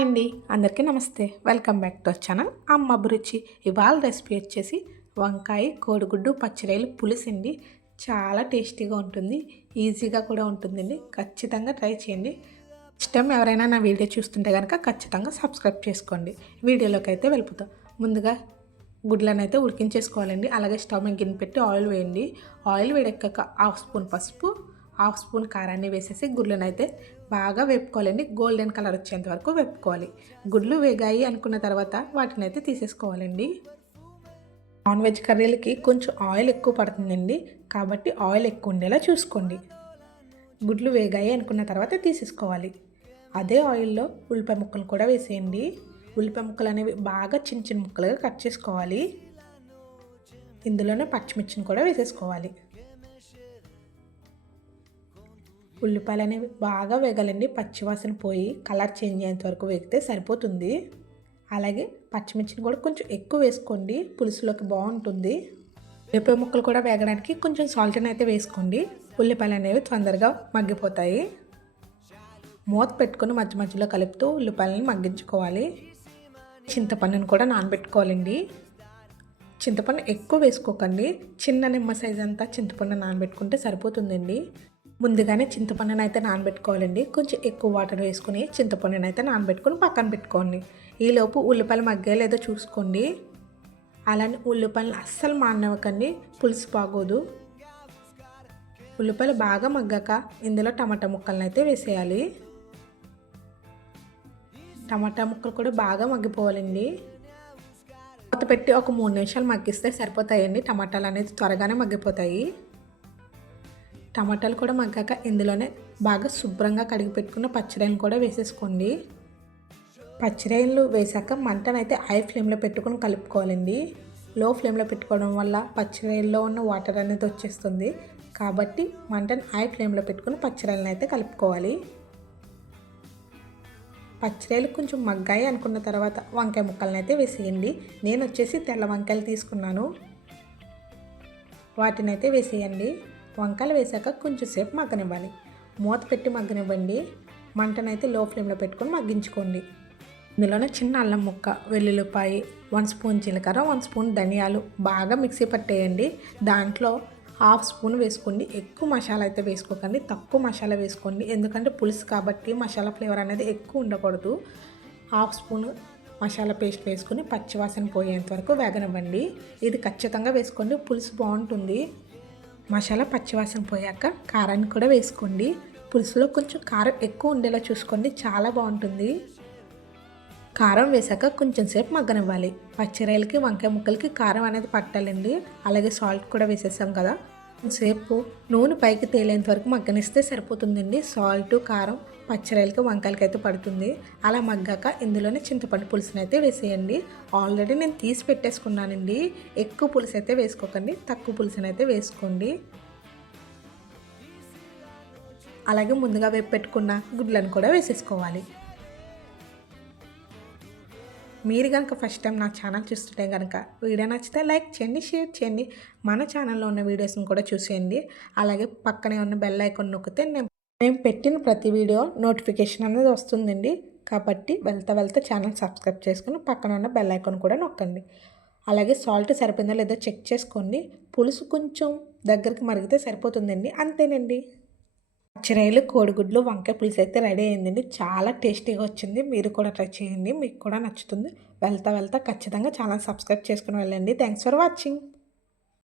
అండి అందరికీ నమస్తే. Welcome back to channel. అమ్మ అభిరుచి ఇవాళ రెసిపీ వచ్చేసి వంకాయ కోడిగుడ్డు పచ్చిరాయలు పులుసు అండి చాలా టేస్టీగా ఉంటుంది ఈజీగా కూడా ఉంటుందండి. ఖచ్చితంగా ట్రై చేయండి. ఇష్టం ఎవరైనా నా వీడియో చూస్తుంటే కనుక ఖచ్చితంగా సబ్స్క్రైబ్ చేసుకోండి. వీడియోలోకి అయితే వెళ్ళిపోతాం. ముందుగా గుడ్లను అయితే ఉడికించేసుకోవాలండి. అలాగే స్టవ్ మీద గిన్నె పెట్టి ఆయిల్ వేయండి. ఆయిల్ వేడెక్కాక హాఫ్ స్పూన్ పసుపు హాఫ్ స్పూన్ కారాన్ని వేసేసి గుడ్లనైతే బాగా వేపుకోవాలండి. గోల్డెన్ కలర్ వచ్చేంత వరకు వేపుకోవాలి. గుడ్లు వేగాయి అనుకున్న తర్వాత వాటిని అయితే తీసేసుకోవాలండి. నాన్ వెజ్ కర్రీలకి కొంచెం ఆయిల్ ఎక్కువ పడుతుందండి. కాబట్టి ఆయిల్ ఎక్కువ ఉండేలా చూసుకోండి. గుడ్లు వేగాయి అనుకున్న తర్వాత తీసేసుకోవాలి. అదే ఆయిల్లో ఉల్లిపాయ ముక్కలు కూడా వేసేయండి. ఉల్లిపాయ ముక్కలు అనేవి బాగా చిన్న చిన్న ముక్కలుగా కట్ చేసుకోవాలి. ఇందులోనే పచ్చిమిర్చిని కూడా వేసేసుకోవాలి. ఉల్లిపాయలు అనేవి బాగా వేగాలండి. పచ్చివాసన పోయి కలర్ చేంజ్ అయ్యేంత వరకు వేగితే సరిపోతుంది. అలాగే పచ్చిమిర్చిని కూడా కొంచెం ఎక్కువ వేసుకోండి. పులుసులోకి బాగుంటుంది. ఉల్లిపాయ ముక్కలు కూడా వేగడానికి కొంచెం సాల్ట్ని అయితే వేసుకోండి. ఉల్లిపాయలు అనేవి తొందరగా మగ్గిపోతాయి. మూత పెట్టుకొని మధ్య మధ్యలో కలుపుతూ ఉల్లిపాయలను మగ్గించుకోవాలి. చింతపండును కూడా నానబెట్టుకోవాలండి. చింతపండు ఎక్కువ వేసుకోకండి. చిన్న నిమ్మ సైజ్ అంతా చింతపండు నానబెట్టుకుంటే సరిపోతుందండి. ముందుగానే చింతపండును అయితే నానబెట్టుకోవాలండి. కొంచెం ఎక్కువ వాటర్ వేసుకుని చింతపండుని అయితే నానబెట్టుకుని పక్కన పెట్టుకోండి. ఈలోపు ఉల్లిపాయలు మగ్గే లేదో చూసుకోండి. అలానే ఉల్లిపాయలు అస్సలు మానవకండి పులుసు బాగోదు. ఉల్లిపాయలు బాగా మగ్గాక ఇందులో టమాటా ముక్కలను అయితే వేసేయాలి. టమాటా ముక్కలు కూడా బాగా మగ్గిపోవాలండి. కొత్త పెట్టి ఒక మూడు నిమిషాలు మగ్గిస్తే సరిపోతాయండి. టమాటాలు అనేది త్వరగానే మగ్గిపోతాయి. టమాటాలు కూడా మగ్గాక ఇందులోనే బాగా శుభ్రంగా కడిగి పెట్టుకున్న పచ్చిరాయలు కూడా వేసేసుకోండి. పచ్చిరాయలు వేసాక మంటనైతే హై ఫ్లేమ్లో పెట్టుకుని కలుపుకోవాలండి. లో ఫ్లేమ్లో పెట్టుకోవడం వల్ల పచ్చిరాయల్లో ఉన్న వాటర్ అనేది వచ్చేస్తుంది. కాబట్టి మంటను హై ఫ్లేమ్లో పెట్టుకుని పచ్చిరాయలను అయితే కలుపుకోవాలి. పచ్చిరాయలు కొంచెం మగ్గాయి అనుకున్న తర్వాత వంకాయ ముక్కలను అయితే వేసేయండి. నేను వచ్చేసి తెల్ల వంకాయలు తీసుకున్నాను. వాటిని అయితే వేసేయండి. వంకాయలు వేసాక కొంచెం సేపు మగ్గనివ్వాలి. మూత పెట్టి మగ్గనివ్వండి. మంటనైతే లో ఫ్లేమ్లో పెట్టుకొని మగ్గించుకోండి. ఇందులోనే చిన్న అల్లం ముక్క వెల్లుల్లిపాయి వన్ స్పూన్ జీలకర్ర వన్ స్పూన్ ధనియాలు బాగా మిక్సీ పట్టేయండి. దాంట్లో హాఫ్ స్పూన్ వేసుకోండి. ఎక్కువ మసాలా అయితే వేసుకోకండి. తక్కువ మసాలా వేసుకోండి. ఎందుకంటే పులుసు కాబట్టి మసాలా ఫ్లేవర్ అనేది ఎక్కువ ఉండకూడదు. హాఫ్ స్పూన్ మసాలా పేస్ట్ వేసుకుని పచ్చివాసన పోయేంత వరకు వేగనివ్వండి. ఇది ఖచ్చితంగా వేసుకోండి. పులుసు బాగుంటుంది. మసాలా పచ్చివాసన పోయాక కారాన్ని కూడా వేసుకోండి. పులుసులో కొంచెం కారం ఎక్కువ ఉండేలా చూసుకోండి. చాలా బాగుంటుంది. కారం వేసాక కొంచెం సేపు మగ్గనివ్వాలి. పచ్చిరాయలకి వంకాయ ముక్కలకి కారం అనేది పట్టాలండి. అలాగే సాల్ట్ కూడా వేసేసాం కదా. సేపు నూనె పైకి తేలేంత వరకు మగ్గనిస్తే సరిపోతుందండి. సాల్ట్ కారం పచ్చిరాయలకి వంకాయలకి అయితే పడుతుంది. అలా మగ్గాక ఇందులోనే చింతపండు పులుసుని అయితే వేసేయండి. ఆల్రెడీ నేను తీసి పెట్టేసుకున్నానండి. ఎక్కువ పులుసు అయితే వేసుకోకండి. తక్కువ పులుసుని అయితే వేసుకోండి. అలాగే ముందుగా వేపు పెట్టుకున్న గుడ్లను కూడా వేసేసుకోవాలి. మీరు కనుక ఫస్ట్ టైం నా ఛానల్ చూస్తుంటే కనుక వీడియో నచ్చితే లైక్ చేయండి షేర్ చేయండి. మన ఛానల్లో ఉన్న వీడియోస్ని కూడా చూసేయండి. అలాగే పక్కనే ఉన్న బెల్ ఐకాన్ నొక్కితే నేను నేను పెట్టిన ప్రతి వీడియో నోటిఫికేషన్ అనేది వస్తుందండి. కాబట్టి వెళ్తా వెళ్తా ఛానల్ సబ్స్క్రైబ్ చేసుకుని పక్కన ఉన్న బెల్ ఐకాన్ కూడా నొక్కండి. అలాగే సాల్ట్ సరిపోయిందో లేదో చెక్ చేసుకోండి. పులుసు కొంచెం దగ్గరికి మరిగితే సరిపోతుందండి. అంతేనండి. పచ్చిరాయలు కోడిగుడ్లు వంకాయ పులుసు అయితే రెడీ అయిందండి. చాలా టేస్టీగా వచ్చింది. మీరు కూడా ట్రై చేయండి. మీకు కూడా నచ్చుతుంది. వెళ్తా వెళ్తా ఖచ్చితంగా ఛానల్ సబ్స్క్రైబ్ చేసుకుని వెళ్ళండి. Thanks for watching.